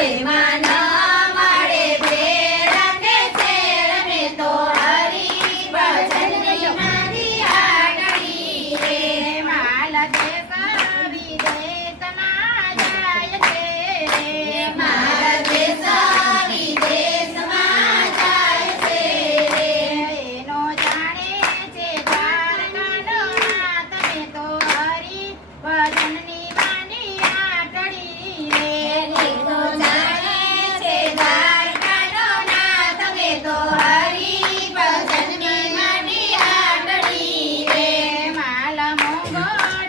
मान મોંઘો